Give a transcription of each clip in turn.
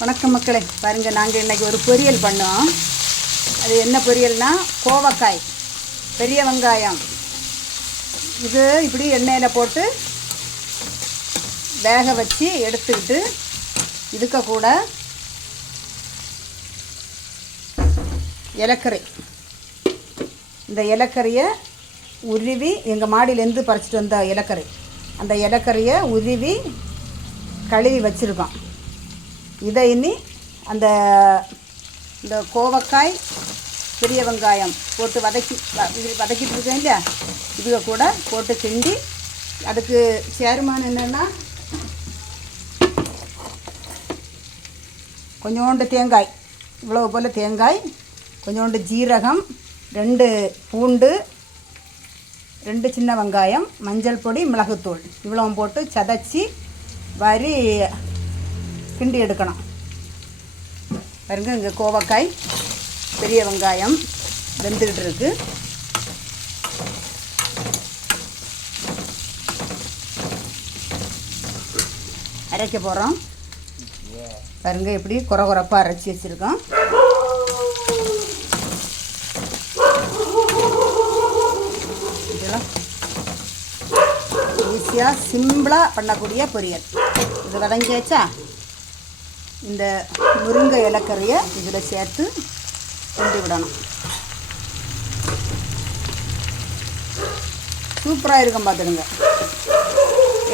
வணக்கம் மக்களே. பாருங்கள் நாங்கள் இன்றைக்கி ஒரு பொரியல் பண்ணோம். அது என்ன பொரியல்னா கோவக்காய் பெரிய வெங்காயம். இது இப்படி எண்ணெயில் போட்டு வேக வச்சு எடுத்துக்கிட்டு இதுக்க கூட இலக்கரை இந்த இலக்கறியை உருவி எங்கள் மாடியிலேருந்து பறிச்சிட்டு வந்த இலக்கறி அந்த இலக்கறியை உருவி கழுவி வச்சுருக்கோம். இதை இனி அந்த இந்த கோவக்காய் பெரிய வெங்காயம் போட்டு வதக்கி இது வதக்கிட்டு இருக்கேன் இல்லையா? இதுக கூட போட்டு கிண்டி அதுக்கு சேருமானம் என்னென்னா கொஞ்சோண்டு தேங்காய் இவ்வளவு போல் தேங்காய் கொஞ்சோண்டு ஜீரகம் ரெண்டு பூண்டு ரெண்டு சின்ன வெங்காயம் மஞ்சள் பொடி மிளகுத்தூள். இவ்வளவும் போட்டு சதைச்சி வரி கிண்டி எடுக்கணும். பாருங்க இங்கே கோவக்காய் பெரிய வெங்காயம் வெந்துக்கிட்டு இருக்கு. அரைக்க போகிறோம் பாருங்க எப்படி குறை குறைப்பாக அரைச்சி வச்சுருக்கோம். இதெல்லாம் ஈஸியாக சிம்பிளாக பண்ணக்கூடிய பொரியல். இது வதங்கியாச்சா இந்த முருங்கை இலக்கறியை இதில் சேர்த்து கிண்டி விடணும். சூப்பராக இருக்கும் பார்த்துடுங்க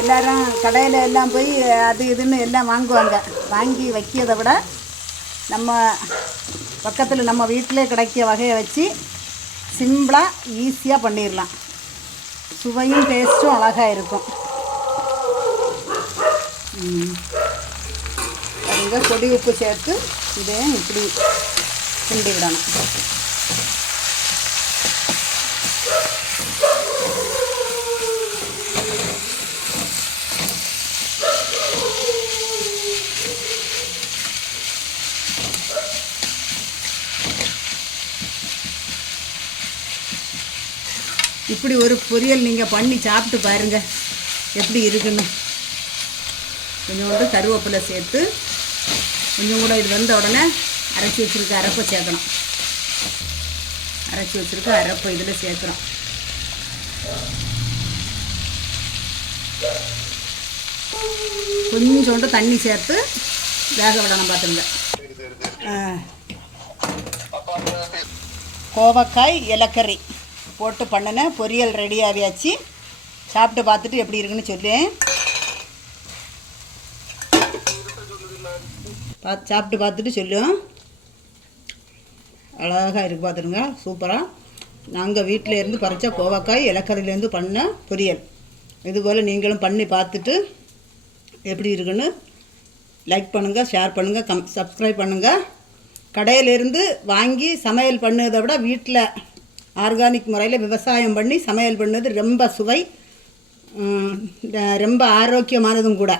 எல்லாரும் கடையில் எல்லாம் போய் அது இதுன்னு எல்லாம் வாங்குவாங்க. வாங்கி வைக்கிறதை விட நம்ம பக்கத்தில் நம்ம வீட்டிலே கிடைக்க வகையை வச்சு சிம்பிளாக ஈஸியாக பண்ணிடலாம். சுவையும் டேஸ்ட்டும் அழகாக இருக்கும். ம். பாருங்க பொடி உப்பு சேர்த்து இதையும் இப்படி கிண்டி விடணும் இப்படி ஒரு பொரியல் நீங்கள் பண்ணி சாப்பிட்டு பாருங்கள் எப்படி இருக்குன்னு கொஞ்சோண்டு கருவேப்பிலை சேர்த்து கொஞ்சம் கூட இது வந்த உடனே அரைச்சி வச்சுருக்க அரைப்பை சேர்க்கணும். அரைச்சி வச்சுருக்க அரைப்பை இதில் சேர்க்குறோம் கொஞ்சோண்டு தண்ணி சேர்த்து வேக விடணும் பார்த்துங்க கோவக்காய் இலக்கறி போட்டு பண்ணினேன் பொரியல் ரெடி ஆகியாச்சு. சாப்பிட்டு பார்த்துட்டு எப்படி இருக்குன்னு சொல்லேன் பார்த்து சாப்பிட்டு பார்த்துட்டு சொல்லும் அழகாக இருக்குது பார்த்துருங்க சூப்பராக நாங்கள் வீட்டில் இருந்து பறித்த கோவக்காய் இலக்கறியிலேருந்து பண்ண பொரியல். இதுபோல் நீங்களும் பண்ணி பார்த்துட்டு எப்படி இருக்குன்னு லைக் பண்ணுங்கள் ஷேர் பண்ணுங்கள் கம் சப்ஸ்கிரைப் பண்ணுங்கள் கடையிலேருந்து வாங்கி சமையல் பண்ணதை விட வீட்டில் ஆர்கானிக் முறையில் விவசாயம் பண்ணி சமையல் பண்ணது ரொம்ப சுவை ரொம்ப ஆரோக்கியமானதும் கூட.